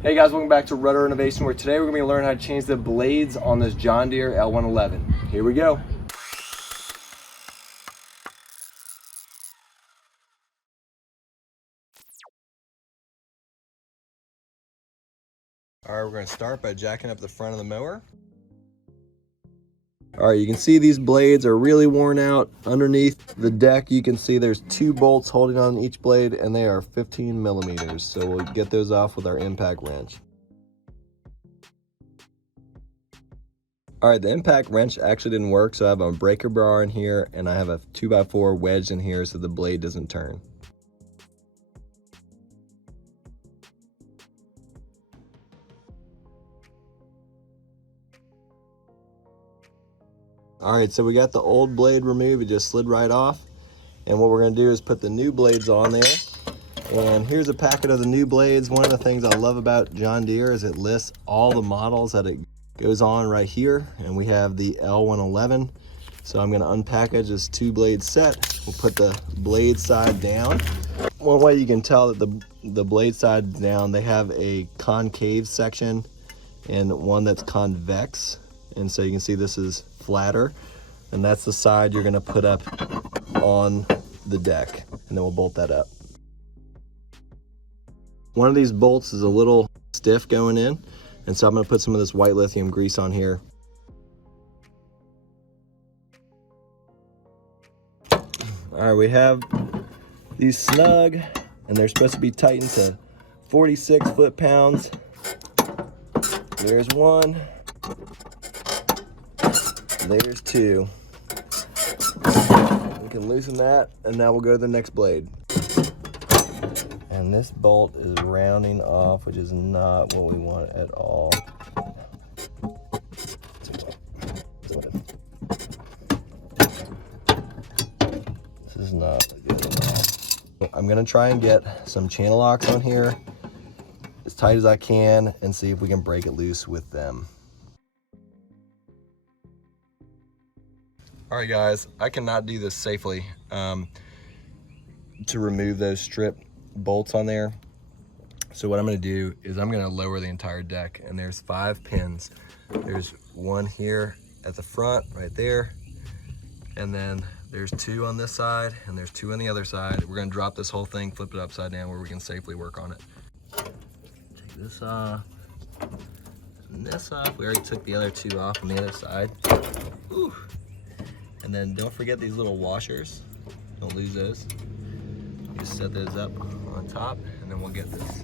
Hey guys, welcome back to Rudder Innovation, where today we're going to learn how to change the blades on this John Deere L111. Here we go. All right, we're going to start by jacking up the front of the mower. All right, you can see these blades are really worn out. Underneath the deck, you can see there's 2 bolts holding on each blade, and they are 15 millimeters. So we'll get those off with our impact wrench. All right, the impact wrench actually didn't work, so I have a breaker bar in here, and I have a 2x4 wedged in here so the blade doesn't turn. All right, so we got the old blade removed. It just slid right off. And what we're gonna do is put the new blades on there. And here's a packet of the new blades. One of the things I love about John Deere is it lists all the models that it goes on right here. And we have the L111. So I'm gonna unpackage this 2 blade set. We'll put the blade side down. One way you can tell that the blade side down, they have a concave section and one that's convex. And so you can see this is flatter, and that's the side you're gonna put up on the deck, and then we'll bolt that up. One of these bolts is a little stiff going in, and so I'm gonna put some of this white lithium grease on here. All right, we have these snug, and they're supposed to be tightened to 46 foot-pounds. There's one. There's 2. We can loosen that, and now we'll go to the next blade. And this bolt is rounding off, which is not what we want at all. This is not good at all. I'm gonna try and get some channel locks on here as tight as I can and see if we can break it loose with them. All right guys, I cannot do this safely to remove those strip bolts on there. So what I'm gonna do is I'm gonna lower the entire deck, and there's 5 pins. There's one here at the front, right there. And then there's 2 on this side, and there's 2 on the other side. We're gonna drop this whole thing, flip it upside down where we can safely work on it. Take this off, and this off. We already took the other 2 off on the other side. Ooh. And then don't forget these little washers. Don't lose those. Just set those up on top, and then we'll get this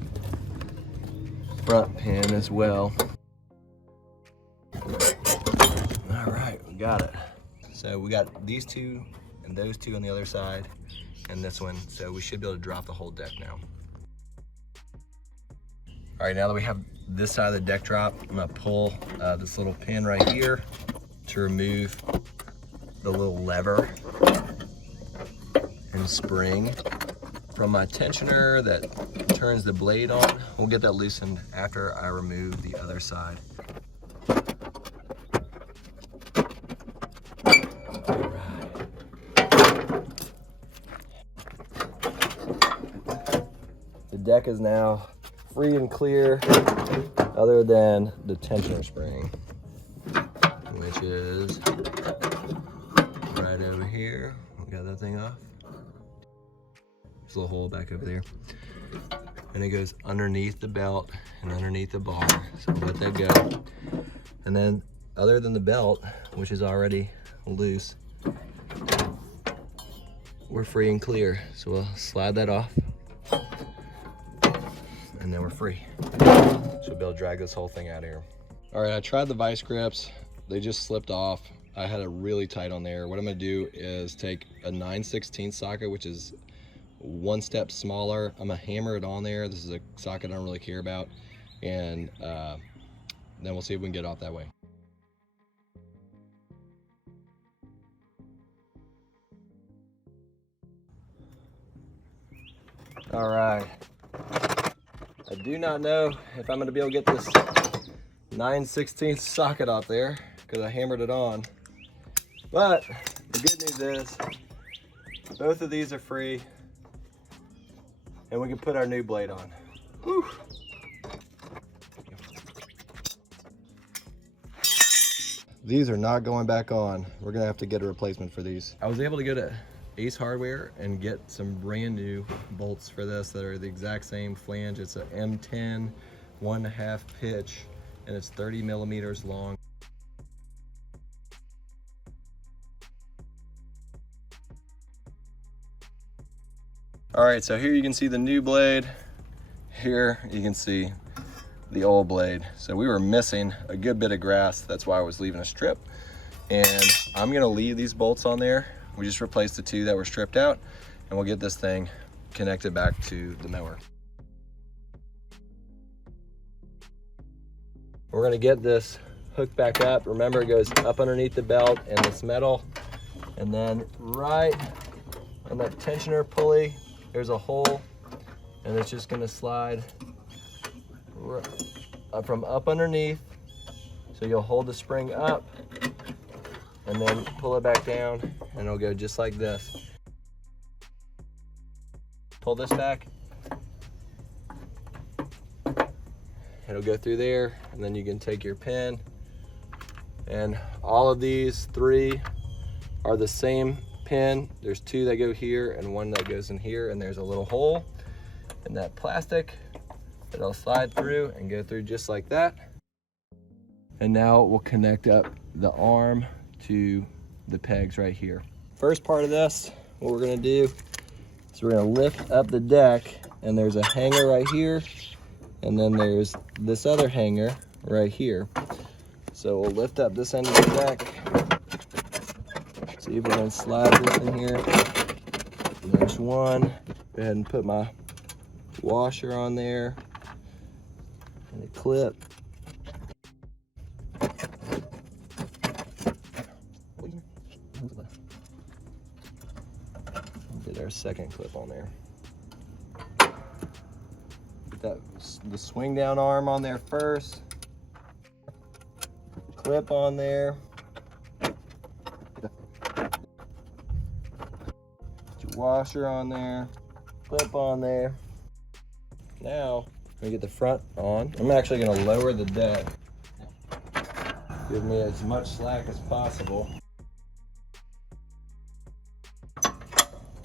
front pin as well. All right, we got it. So we got these 2 and those 2 on the other side, and this one. So we should be able to drop the whole deck now. All right, now that we have this side of the deck drop, I'm gonna pull this little pin right here to remove the little lever and spring from my tensioner that turns the blade on. We'll get that loosened after I remove the other side. All right. The deck is now free and clear, other than the tensioner spring, which is right over here. We got that thing off. There's a little hole back over there. And it goes underneath the belt and underneath the bar. So we'll let that go. And then other than the belt, which is already loose, we're free and clear. So we'll slide that off, and then we're free. So we'll be able to drag this whole thing out of here. All right, I tried the vice grips. They just slipped off. I had it really tight on there. What I'm gonna do is take a 9/16 socket, which is 1 step smaller. I'm gonna hammer it on there. This is a socket I don't really care about. And then we'll see if we can get it off that way. All right. I do not know if I'm gonna be able to get this 9/16 socket off there because I hammered it on. But the good news is both of these are free, and we can put our new blade on. Whew. These are not going back on. We're gonna have to get a replacement for these. I was able to go to Ace Hardware and get some brand new bolts for this that are the exact same flange. It's a M10 1.5 pitch and it's 30 millimeters long. All right, so here you can see the new blade. Here you can see the old blade. So we were missing a good bit of grass. That's why I was leaving a strip. And I'm gonna leave these bolts on there. We just replaced the 2 that were stripped out, and we'll get this thing connected back to the mower. We're gonna get this hooked back up. Remember, it goes up underneath the belt and this metal, and then right on that tensioner pulley, there's a hole, and it's just gonna slide from up underneath. So you'll hold the spring up and then pull it back down, and it'll go just like this. Pull this back. It'll go through there, and then you can take your pin. And all of these 3 are the same pin. There's 2 that go here and 1 that goes in here, and there's a little hole in that plastic that'll slide through and go through just like that. And now we'll connect up the arm to the pegs right here. First part of this, what we're gonna do is we're gonna lift up the deck, and there's a hanger right here, and then there's this other hanger right here. So we'll lift up this end of the deck. See if we can slide this in here. There's one. Go ahead and put my washer on there and a clip. Get our second clip on there. Get the swing down arm on there first. Clip on there. Get your washer on there. Clip on there. Now, we get the front on. I'm actually gonna lower the deck. Give me as much slack as possible.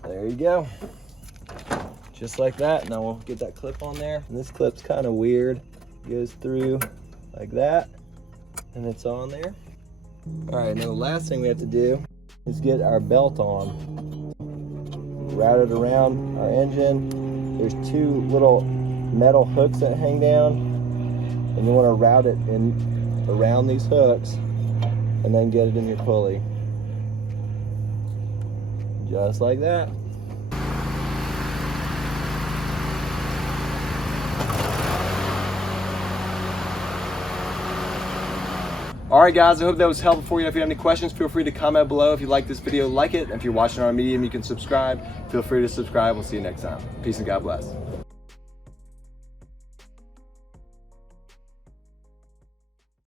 There you go. Just like that. Now we'll get that clip on there. And this clip's kind of weird. It goes through like that, and it's on there. All right, now the last thing we have to do is get our belt on. Route it around our engine. There's 2 little metal hooks that hang down, and you want to route it in around these hooks and then get it in your pulley. Just like that. All right, guys, I hope that was helpful for you. If you have any questions, feel free to comment below. If you like this video, like it. If you're watching on Medium, you can subscribe. Feel free to subscribe. We'll see you next time. Peace and God bless.